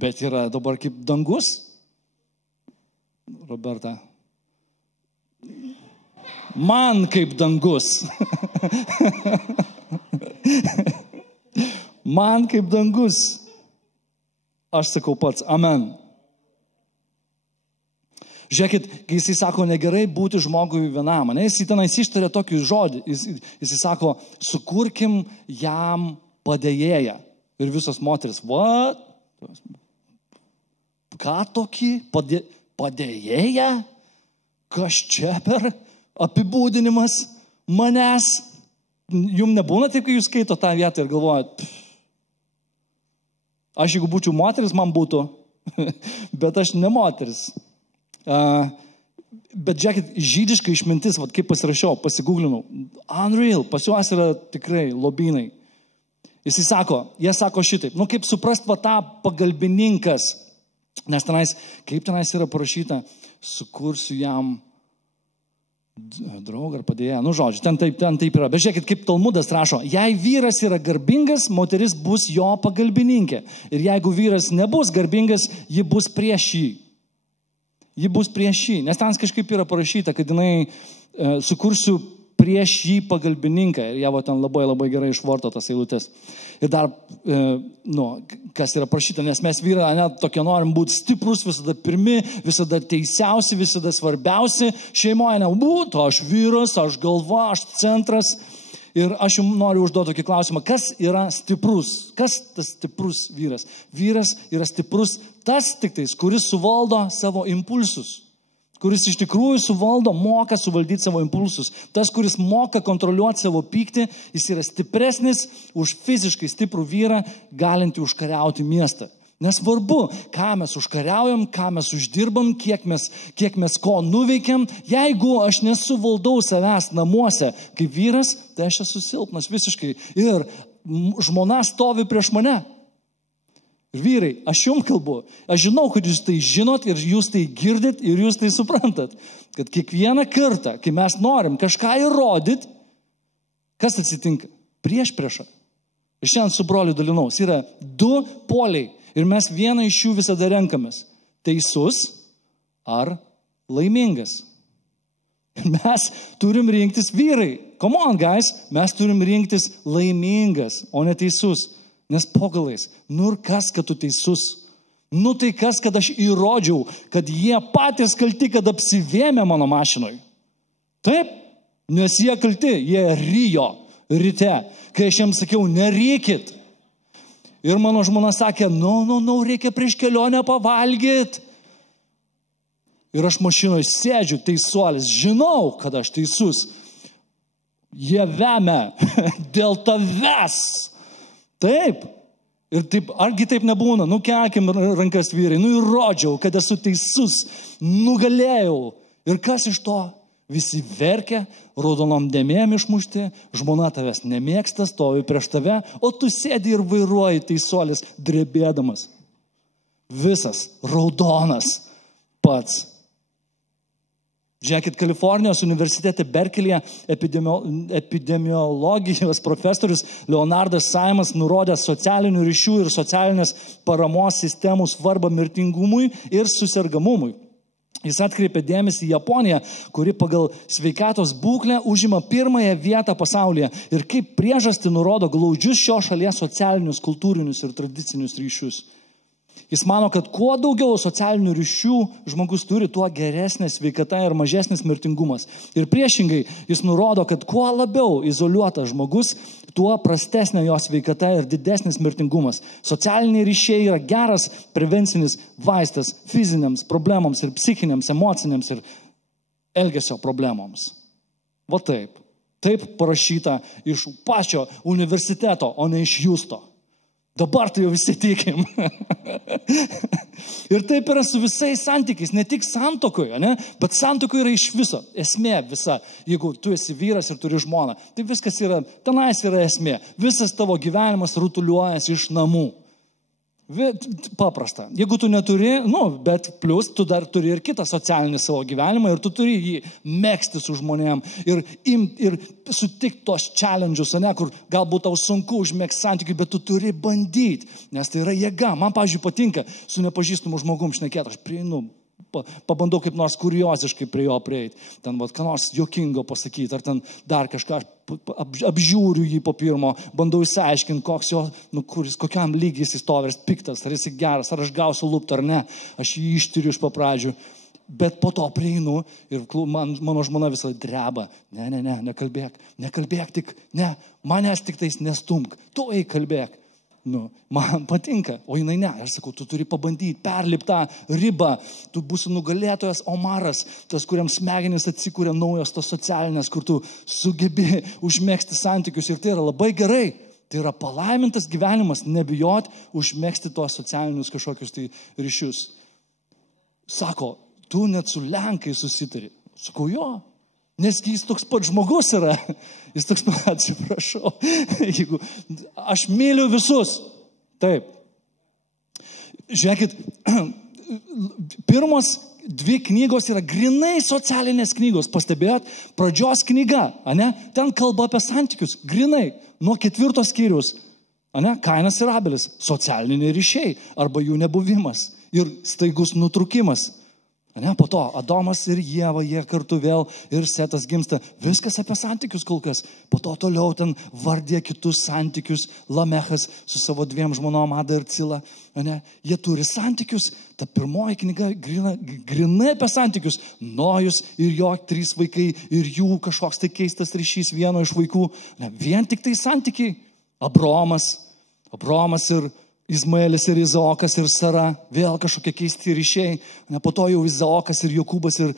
bet yra dabar kaip dangus. Roberta. Man kaip dangus. Man kaip dangus. Aš sakau pats, amen. Žiūrėkit, kai jisai sako, negerai būti žmogui vienam, jisai tenais ištarė tokį žodį, jisai sako, sukurkim jam padėjėją. Ir visos moteris, what? ką tokį? Padėjėja? Kas čia per apibūdinimas manęs? Jums nebūna taip, kai jūs skaito tą vietą ir galvojat, aš jeigu būčiau moteris, man būtų, bet aš ne moteris. Bet žiūrėkit, žydiška išmintis, kaip pasirašiau, pasigūglinau, unreal, pas juos yra tikrai lobynai. Jie sako šitaip, kaip suprast tą pagalbininkas, nes kaip tenais yra parašyta, sukursiu jam draugą ar padėję, žodžiu, ten taip yra. Bet žiūrėkit, kaip Talmudas rašo, jei vyras yra garbingas, moteris bus jo pagalbininkė. Ir jeigu vyras nebus garbingas, ji bus prieš jį. Nes ten kažkaip yra parašyta, kad jinai sukursiu prieš jį pagalbininką. Ir jie ten labai, labai gerai išvarto tas eilutes. Ir dar, kas yra parašyta, nes mes vyrai, tokie norim būti stiprus, visada pirmi, visada teisiausi, visada svarbiausi. Šeimoje nebūtų, aš vyras, aš galva, aš centras. Ir aš jums noriu užduoti tokį klausimą, kas yra stiprus? Kas tas stiprus vyras? Vyras yra stiprus tas tiktais, kuris suvaldo savo impulsus. Kuris iš tikrųjų suvaldo, moka suvaldyti savo impulsus. Tas, kuris moka kontroliuoti savo pyktį, jis yra stipresnis už fiziškai stiprų vyrą, galinti užkariauti miestą. Nesvarbu, ką mes užkariaujam, ką mes uždirbam, kiek mes ko nuveikiam. Jeigu aš nesuvaldau savęs namuose kaip vyras, tai aš esu silpnas visiškai. Ir žmona stovi prieš mane. Ir vyrai, aš jums kalbu, aš žinau, kad jūs tai žinot ir jūs tai girdit ir jūs tai suprantat, kad kiekvieną kartą, kai mes norim kažką įrodyti, kas atsitinka? Priešprieša. Ir šiandien su broliu dalinaus. Yra 2 poliai ir mes vieną iš jų visada renkamės. Teisus ar laimingas. Ir mes turim rinktis vyrai. Come on, guys, mes turim rinktis laimingas, o ne teisus. Nes pogalais, ir kas, kad tu teisus? Tai kas, kad aš įrodžiau, kad jie patys kalti, kad apsivėmė mano mašinoj. Taip, nes jie kalti, jie rijo ryte, kai aš jiems sakiau, nerykit. Ir mano žmona sakė, reikia prieš kelionę pavalgyti. Ir aš mašinoje sėdžiu, teisuolis, žinau, kad aš teisus. Jie vemia dėl tavęs. Taip. Ir taip, argi taip nebūna, kelkim rankas vyrai, įrodžiau, kad esu teisus, nugalėjau. Ir kas iš to? Visi verkia, raudonom dėmėm išmušti, žmona tavęs nemėgsta, stovi prieš tave, o tu sėdi ir vairuoji teisuolis, drebėdamas. Visas raudonas pats. Žiūrėkit, Kalifornijos universitete Berkelėje epidemiologijos profesorius Leonardas Saimas nurodė socialinių ryšių ir socialinės paramos sistemų svarbą mirtingumui ir susirgamumui. Jis atkreipė dėmesį į Japoniją, kuri pagal sveikatos būklę užima 1 vietą pasaulyje ir kaip priežastį nurodo glaudžius šios šalies socialinius, kultūrinius ir tradicinius ryšius. Jis mano, kad kuo daugiau socialinių ryšių žmogus turi, tuo geresnė sveikata ir mažesnis mirtingumas. Ir priešingai, jis nurodo, kad kuo labiau izoliuotas žmogus, tuo prastesnė jo sveikata ir didesnis mirtingumas. Socialiniai ryšiai yra geras prevencinis vaistas fiziniams problemams ir psichiniams, emociniams ir elgesio problemams. Va taip. Taip parašyta iš pačio universiteto, o ne iš Justo. Dabar tai jau visi tikim. Ir taip yra su visais santykiais, ne tik santuokoje, bet santuokoje yra iš viso, esmė visa. Jeigu tu esi vyras ir turi žmoną, tai viskas yra, tenais yra esmė. Visas tavo gyvenimas rutuliuojas iš namų. Paprasta. Jeigu tu neturi, bet plus tu dar turi ir kitą socialinį savo gyvenimą ir tu turi jį megzti su žmonėm ir sutikti tos challenge'us, kur galbūt tau sunku užmegzti santykių, bet tu turi bandyti, nes tai yra jėga. Man, pavyzdžiui, patinka su nepažįstamu žmogum šnekėti, aš prieinu, pabandau kaip nors kurioziškai prie jo prieiti, ten ką nors juokingo pasakyti, ar ten dar kažką, apžiūriu jį po pirmo, bandau įsiaiškinti, koks jo, kokiam lygiai jis stovi, ar piktas, ar jis geras, ar aš gausiu luptą ar ne, aš jį ištiriu iš papradžių, bet po to prieinu ir mano žmona visą dreba, nekalbėk tik, manęs tik tais nestumk, tu eik kalbėk. Man patinka, o jinai ne. Aš sakau, tu turi pabandyti, perlipti tą ribą, tu būsi nugalėtojas Omaras, tas, kuriam smegenys atsikūrė naujos, tos socialinės, kur tu sugebi užmėgsti santykius ir tai yra labai gerai. Tai yra palaimintas gyvenimas, nebijot užmėgsti tos socialinius kažkokius tai ryšius. Sako, tu net su Lenkai susitari. Sakau, jo. Nes jis toks pat žmogus yra. Jis toks pat, atsiprašau. Aš myliu visus. Taip. Žiūrėkit, pirmos 2 knygos yra grinai socialinės knygos. Pastebėjot? Pradžios knyga, ane? Ten kalba apie santykius. Grinai. Nuo 4 skyrius. Ane? Kainas ir Abelis. Socialiniai ryšiai. Arba jų nebuvimas. Ir staigus nutrukimas. Ne, po to Adomas ir Ieva, jie kartu vėl ir Setas gimsta. Viskas apie santykius kol kas. Po to toliau ten vardė kitus santykius. Lamechas su savo 2 žmonom Ada ir Cila. Ne, jie turi santykius. Ta pirmoji knyga grinai apie santykius. Nojus ir jo 3 vaikai ir jų kažkoks tai keistas ryšys vieno iš vaikų. Ne, vien tik tai santykiai. Abraomas ir Izmaelis ir Izaokas ir Sara, vėl kažkokie keisti ryšiai. Po to jau Izaokas ir Jokūbas ir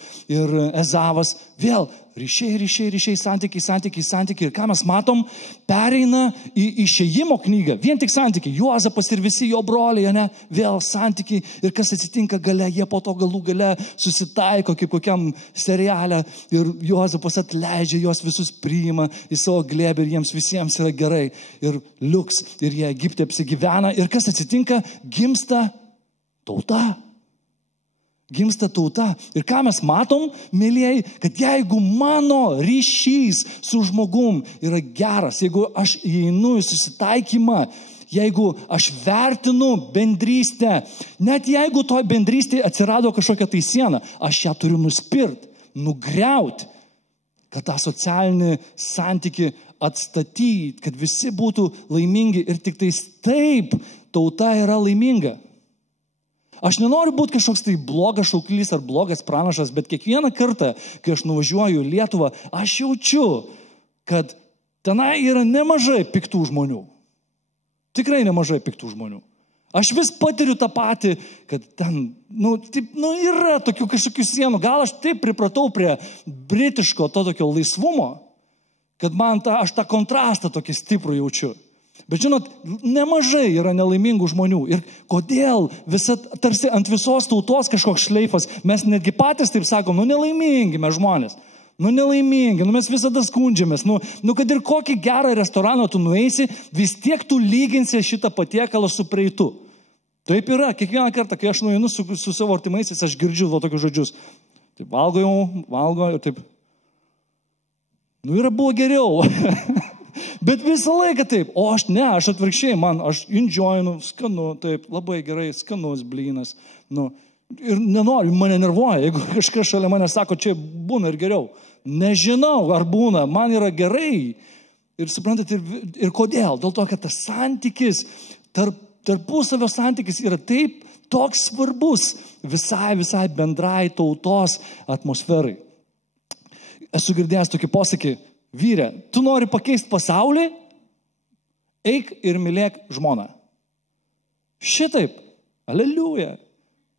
Ezavas. Vėl ryšiai, santykiai. Ir ką mes matom? Pereina į Išėjimo knygą. Vien tik santykiai. Juozapas ir visi jo broliai, ne? Vėl santykiai. Ir kas atsitinka gale? Jie po to galų gale susitaiko kaip kokiam seriale. Ir Juozapas atleidžia, juos visus priima į savo glėbį ir jiems visiems yra gerai. Ir liuks. Ir jie Egipte apsigyvena. Ir kas atsitinka? Gimsta tauta. Ir ką mes matom, mylėjai, kad jeigu mano ryšys su žmogum yra geras, jeigu aš įeinu į susitaikymą, jeigu aš vertinu bendrystę, net jeigu toj bendrystėje atsirado kažkokia tai siena, aš ją turiu nuspirti, nugriauti, kad tą socialinį santykį atstatyti, kad visi būtų laimingi ir tik tais taip tauta yra laiminga. Aš nenoriu būti kažkoks tai blogas šauklys ar blogas pranašas, bet kiekvieną kartą, kai aš nuvažiuoju į Lietuvą, aš jaučiu, kad tenai yra nemažai piktų žmonių. Tikrai nemažai piktų žmonių. Aš vis patiriu tą patį, kad ten, yra tokių kažkokių sienų. Gal aš taip pripratau prie britiško to tokio laisvumo, kad aš tą kontrastą tokį stiprų jaučiu. Bet žinot, nemažai yra nelaimingų žmonių. Ir kodėl tarsi ant visos tautos kažkoks šleifas, mes netgi patys taip sakom, nelaimingi mes žmonės. Nelaimingi, mes visada skundžiamės. Kad ir kokį gerą restoraną tu nueisi, vis tiek tu lyginsi šitą patiekalą su praeitu. Taip yra, kiekvieną kartą, kai aš nueinu su savo artimaisiais, aš girdžiu tokius žodžius. Taip, valgo ir taip. Buvo geriau. Bet visą laiką taip, o aš atvirkščiai, aš enjoyinu, skanu, taip, labai gerai, skanus blynas, ir nenoriu, mane nervuoja, jeigu kažkas šalia mane sako, čia būna ir geriau, nežinau, ar būna, man yra gerai, ir suprantat, ir kodėl, dėl to, kad tas santykis, tarpusavio santykis yra taip toks svarbus visai bendrai tautos atmosferai. Esu girdėjęs tokį posakį, vyre, tu nori pakeisti pasaulį, eik ir mylėk žmoną. Šitaip, aleliuja.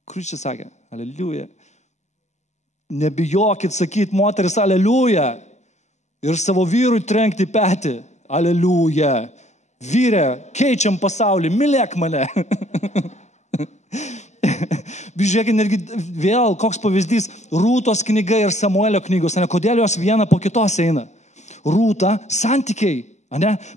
Kur čia sakė? Aleliuja. Nebijokit sakyti moteris aleliuja ir savo vyrui trenkti petį. Aleliuja. Vyre, keičiam pasaulį, mylėk mane. Žiūrėkit, netgi vėl koks pavyzdys, Rūtos knyga ir Samuelio knygos, kodėl jos viena po kitos eina. Rūta, santykiai,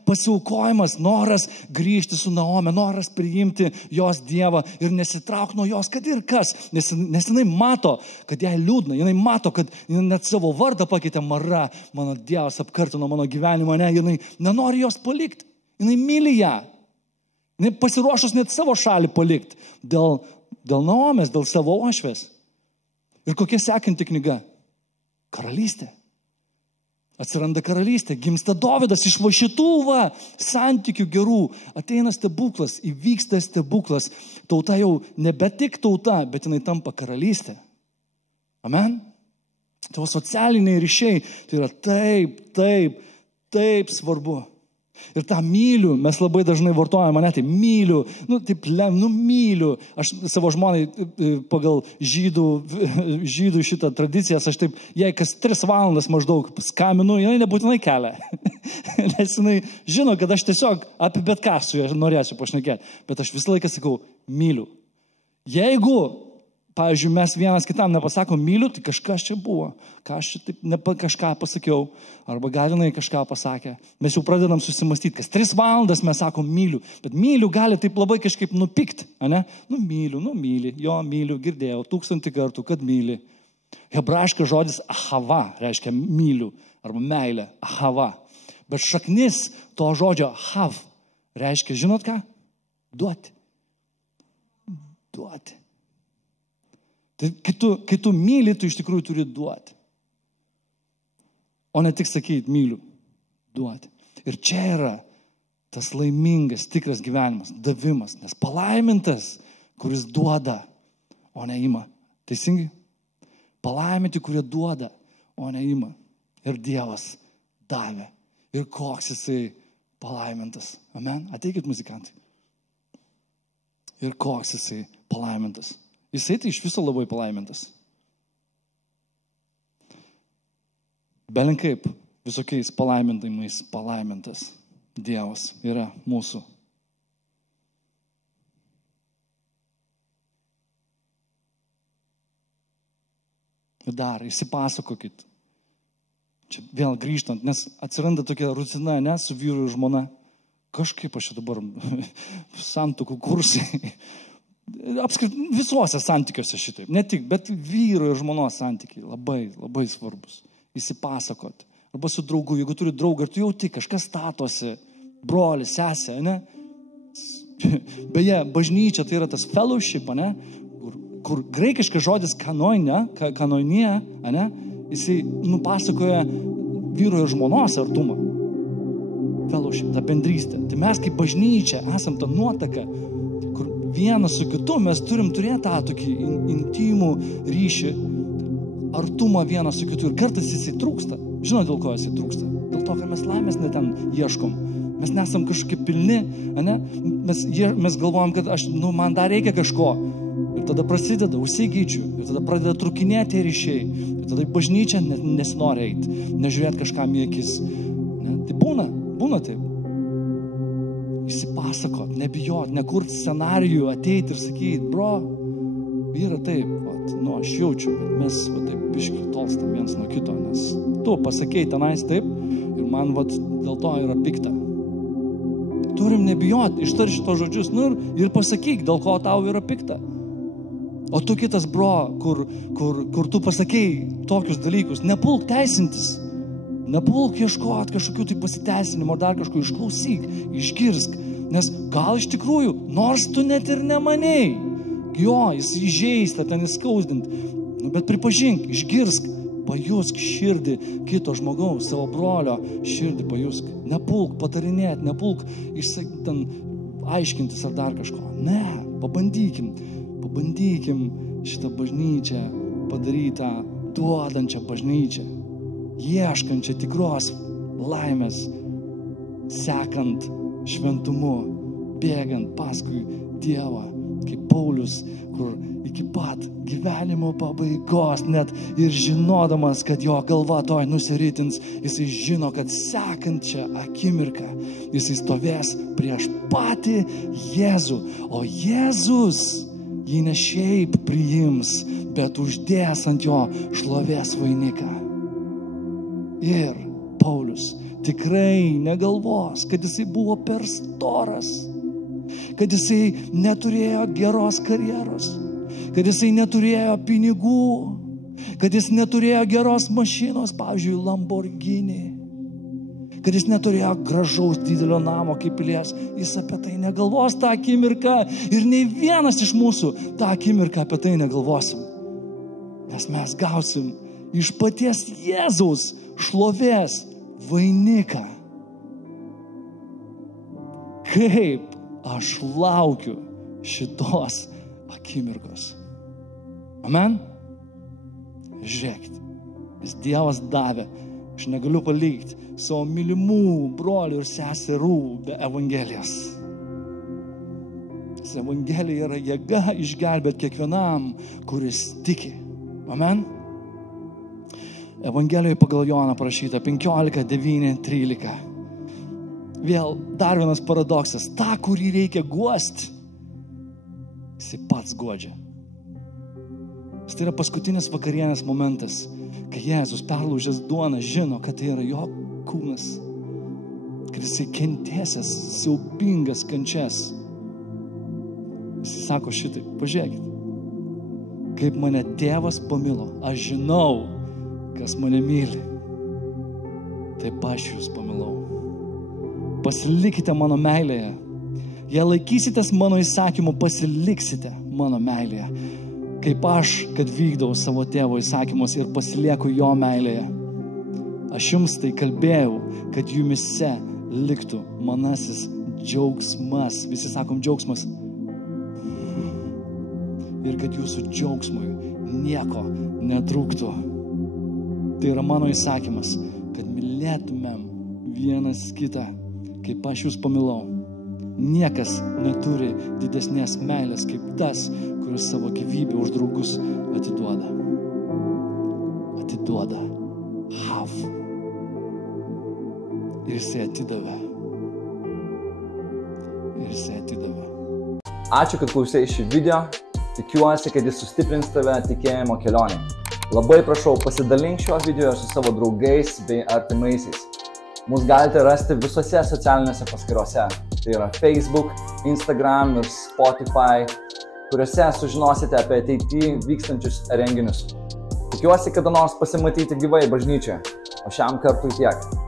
pasiaukojimas, noras grįžti su Naome, noras priimti jos Dievą ir nesitrauk nuo jos, kad ir kas, nes jinai mato, kad jai liūdna, jinai mato, kad net savo vardą pakeitė Mara, mano Dievas apkartino mano gyvenimą, jinai nenori jos palikti, jinai myli ją, jinai pasiruošus net savo šalį palikti dėl Naomės, dėl savo uošvės. Ir kokia sekanti knyga? Karalystė. Atsiranda karalystė, gimsta Dovydas iš va šitų santykių gerų. Ateina stebuklas, įvyksta stebuklas. Tauta jau nebe tik tauta, bet jinai tampa karalystė. Amen? Tavo socialiniai ryšiai tai yra taip svarbu. Ir tą myliu mes labai dažnai vartojame, tai myliu, myliu. Aš savo žmonai pagal žydų šitą tradicijas, aš taip, jei kas 3 valandas maždaug skambinu, jinai nebūtinai kelia. Nes jinai žino, kad aš tiesiog apie bet ką su ja norėsiu pašnekėti. Bet aš visą laiką sakau, myliu. Jeigu, pavyzdžiui, mes vienas kitam nepasakom myliu, tai kažkas čia buvo, kažką pasakiau, arba galinai kažką pasakė. Mes jau pradedam susimastyti, kas 3 valandas mes sakom myliu, bet myliu gali taip labai kažkaip nupikti, ane? Myli, jo myliu, girdėjau 1000 kartų, kad myli. Hebrajiškas žodis ahava reiškia myliu, arba meilė, ahava. Bet šaknis to žodžio hav reiškia, žinot ką? Duoti. Tai kai tu myli, tu iš tikrųjų turi duoti. O ne tik sakyti myliu, duoti. Ir čia yra tas laimingas, tikras gyvenimas, davimas. Nes palaimintas, kuris duoda, o ne ima. Teisingai? Palaiminti, kurie duoda, o ne ima. Ir Dievas davė. Ir koks jisai palaimintas. Amen? Ateikit muzikantai. Ir koks jisai palaimintas. Jisai tai iš viso labai palaimintas. Belinkaip visokiais palaimintais palaimintas Dievas yra mūsų. Ir dar įsipasakokit. Čia vėl grįžtant, nes atsiranda tokia rutina, ne, su vyru ir žmona. Kažkaip aš dabar santuokų kursai. Apskritai visuose santykiuose šitaip. Ne tik, bet vyro ir žmonos santykiai labai, labai svarbus. Įsipasakoti. Arba su draugu, jeigu turi draugą ir tu jauti, kažkas statosi, brolis, sesė, ne? Beje, bažnyčia tai yra tas fellowship, ne? Kur graikiškas žodis kanoinė, ne? Jisai nupasakoja vyro ir žmonos artumą. Fellowship, ta bendrystė. Tai mes kaip bažnyčia esam ta nuotaka, kur vienas su kitu mes turim turėti tą tokį intimų ryšį, artumą vienas su kitu. Ir kartais jisai trūksta. Žinote, dėl ko jisai trūksta? Dėl to, kad mes laimės ne ten ieškom. Mes nesam kažkokie pilni, ne? Mes galvojam, kad man dar reikia kažko. Ir tada prasideda užsigeidžiu. Ir tada pradeda trukinėti ryšiai. Ir tada į bažnyčią nesinori eiti. Nežiūrėti kažkam į akis. Ne? Tai būna taip. Įsipasakot, nebijot, nekurt scenarijų, ateiti ir sakyti, bro, yra taip, aš jaučiu, bet mes taip biški tolstam viens nuo kito, nes tu pasakei tenais taip ir man dėl to yra pikta. Turim nebijot, ištarti šitos žodžius, ir pasakyk, dėl ko tau yra pikta. O tu kitas, bro, kur tu pasakei tokius dalykus, nepulk teisintis. Nepulk ieškot kažkokių tai pasiteisinimų ar dar kažko, išklausyk, išgirsk, nes gal iš tikrųjų, nors tu net ir nemanei, jis įžeista, ten įskausdint, bet pripažink, išgirsk, pajusk širdį kito žmogaus, savo brolio širdį pajusk. Nepulk patarinėti, nepulk ten aiškintis ar dar kažko. Ne, pabandykim šitą bažnyčią padarytą duodančią bažnyčią. Ieškančią tikros laimės, sekant šventumu, bėgant paskui Dievą, kaip Paulius, kur iki pat gyvenimo pabaigos, net ir žinodamas, kad jo galva toj nusiritins, jisai žino, kad sekančią akimirką jisai stovės prieš patį Jėzų, o Jėzus jį ne šiaip priims, bet uždės ant jo šlovės vainiką. Ir Paulius tikrai negalvos, kad jisai buvo per storas, kad jisai neturėjo geros karjeros, kad jisai neturėjo pinigų, kad jis neturėjo geros mašinos, pavyzdžiui, Lamborghini, kad jis neturėjo gražaus didelio namo kaip pilies. Jis apie tai negalvos tą akimirką ir nei vienas iš mūsų tą akimirką apie tai negalvosim, nes mes gausim iš paties Jėzaus šlovės vainiką. Kaip aš laukiu šitos akimirkos. Amen? Žiūrėkit, nes Dievas davė Aš negaliu palikti savo mylimų brolių ir seserų be Evangelijos. Nes Evangelija yra jėga išgelbėti kiekvienam, kuris tiki. Amen. Evangelijoje pagal Joną parašyta 15, 9, 13. Vėl dar vienas paradoksas. Ta, kurį reikia guosti, jis pats guodžia. Tai yra paskutinis vakarienės momentas, kai Jėzus perlaužęs duoną žino, kad tai yra jo kūnas, kad jisai kentėsęs siaubingas kančias. Jisai sako šitai, pažiūrėkit, kaip mane tėvas pamilo, aš žinau, kas mane myli, taip aš jūs pamilau. Pasilikite mano meilėje. Jei laikysitės mano įsakymų, pasiliksite mano meilėje. Kaip aš, kad vykdau savo tėvo įsakymus ir pasilieku jo meilėje. Aš jums tai kalbėjau, kad jumise liktų manasis džiaugsmas. Visi sakom džiaugsmas. Ir kad jūsų džiaugsmui nieko netrūktų. Tai yra mano įsakymas, kad mylėtumėm vienas kitą, kaip aš jūs pamilau. Niekas neturi didesnės meilės kaip tas, kuris savo gyvybę už draugus atiduoda. Atiduoda. Hav. Ir jisai atidavė. Ačiū, kad klausėjai šį video. Tikiuosi, kad jis sustiprins tave tikėjimo kelionėje. Labai prašau, pasidalink šiuo video su savo draugais bei artimaisiais. Mus galite rasti visose socialinėse paskyrose. Tai yra Facebook, Instagram ir Spotify, kuriuose sužinosite apie ateityje vykstančius renginius. Tikiuosi, kada nors pasimatyti gyvai bažnyčioje. O šiam kartui tiek.